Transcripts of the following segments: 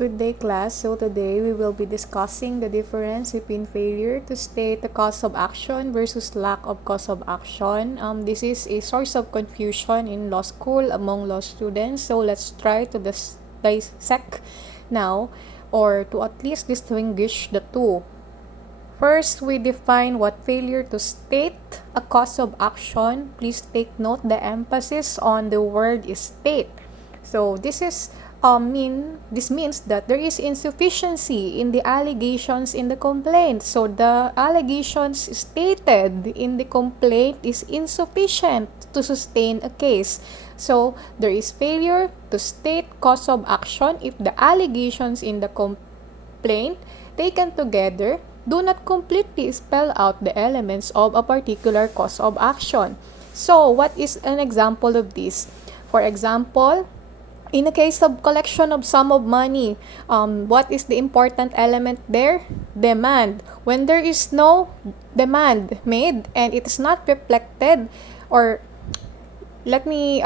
Good day, class. So today we will be discussing the difference between failure to state the cause of action versus lack of cause of action. This is a source of confusion in law school among law students. So let's try to dissect now, or to at least distinguish the two. First, we define what failure to state a cause of action. Please take note the emphasis on the word is state. So this means that there is insufficiency in the allegations in the complaint. So the allegations stated in the complaint is insufficient to sustain a case. So there is failure to state cause of action if the allegations in the complaint taken together do not completely spell out the elements of a particular cause of action. So what is an example of this? For example, in a case of collection of sum of money, what is the important element there? Demand. When there is no demand made and it is not reflected, or let me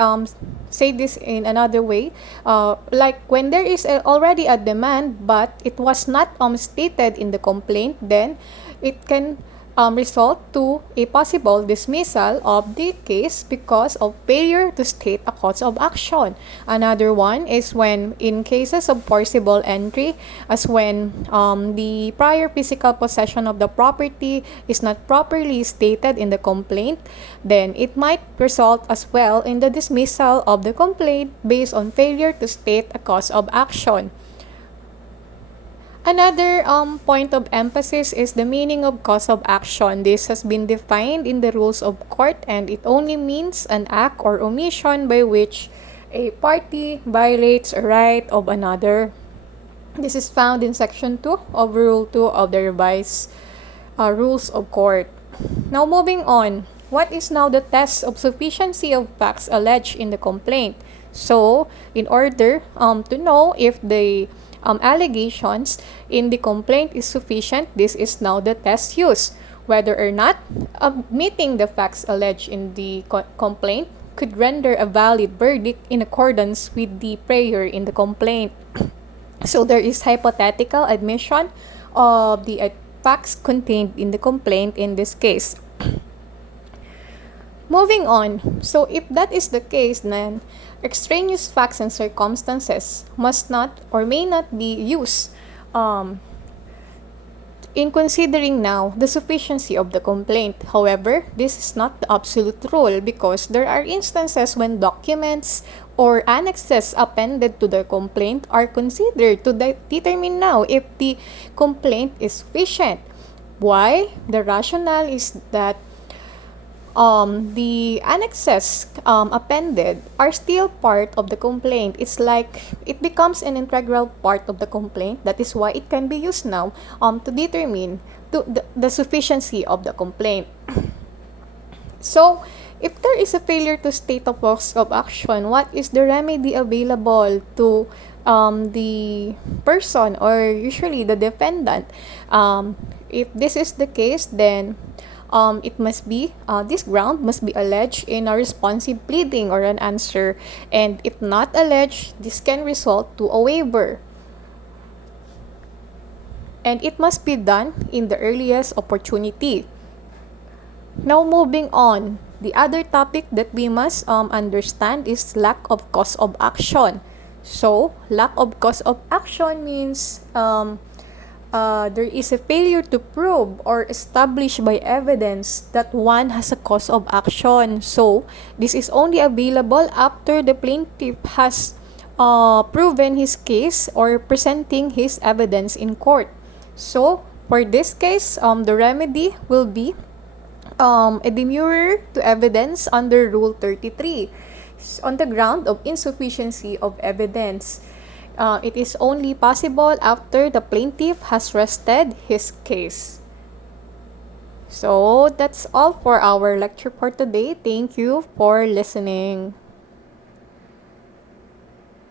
say this in another way, like when there is already a demand but it was not stated in the complaint, then it can result to a possible dismissal of the case because of failure to state a cause of action. Another one is when in cases of forcible entry, as when the prior physical possession of the property is not properly stated in the complaint, then it might result as well in the dismissal of the complaint based on failure to state a cause of action. Another point of emphasis is the meaning of cause of action. This has been defined in the rules of court, and it only means an act or omission by which a party violates a right of another. This is found in Section 2 of Rule 2 of the revised rules of court. Now moving on, what is now the test of sufficiency of facts alleged in the complaint? So, in order to know if the allegations in the complaint is sufficient, this is now the test used. Whether or not admitting the facts alleged in the complaint could render a valid verdict in accordance with the prayer in the complaint. So there is hypothetical admission of the facts contained in the complaint in this case. Moving on, so if that is the case, then extraneous facts and circumstances must not or may not be used in considering now the sufficiency of the complaint. However, this is not the absolute rule because there are instances when documents or annexes appended to the complaint are considered to determine now if the complaint is sufficient. Why? The rationale is that the annexes appended are still part of the complaint. It's like it becomes an integral part of the complaint. That is why it can be used now to determine the sufficiency of the complaint. So, if there is a failure to state a cause of action, what is the remedy available to the person or usually the defendant? If this is the case, then it must be this ground must be alleged in a responsive pleading or an answer, and if not alleged, this can result to a waiver, and it must be done in the earliest opportunity. Now moving on, the other topic that we must understand is lack of cause of action. So lack of cause of action means there is a failure to prove or establish by evidence that one has a cause of action. So, this is only available after the plaintiff has proven his case or presenting his evidence in court. So, for this case, the remedy will be a demurrer to evidence under Rule 33 on the ground of insufficiency of evidence. It is only possible after the plaintiff has rested his case. So that's all for our lecture for today. Thank you for listening.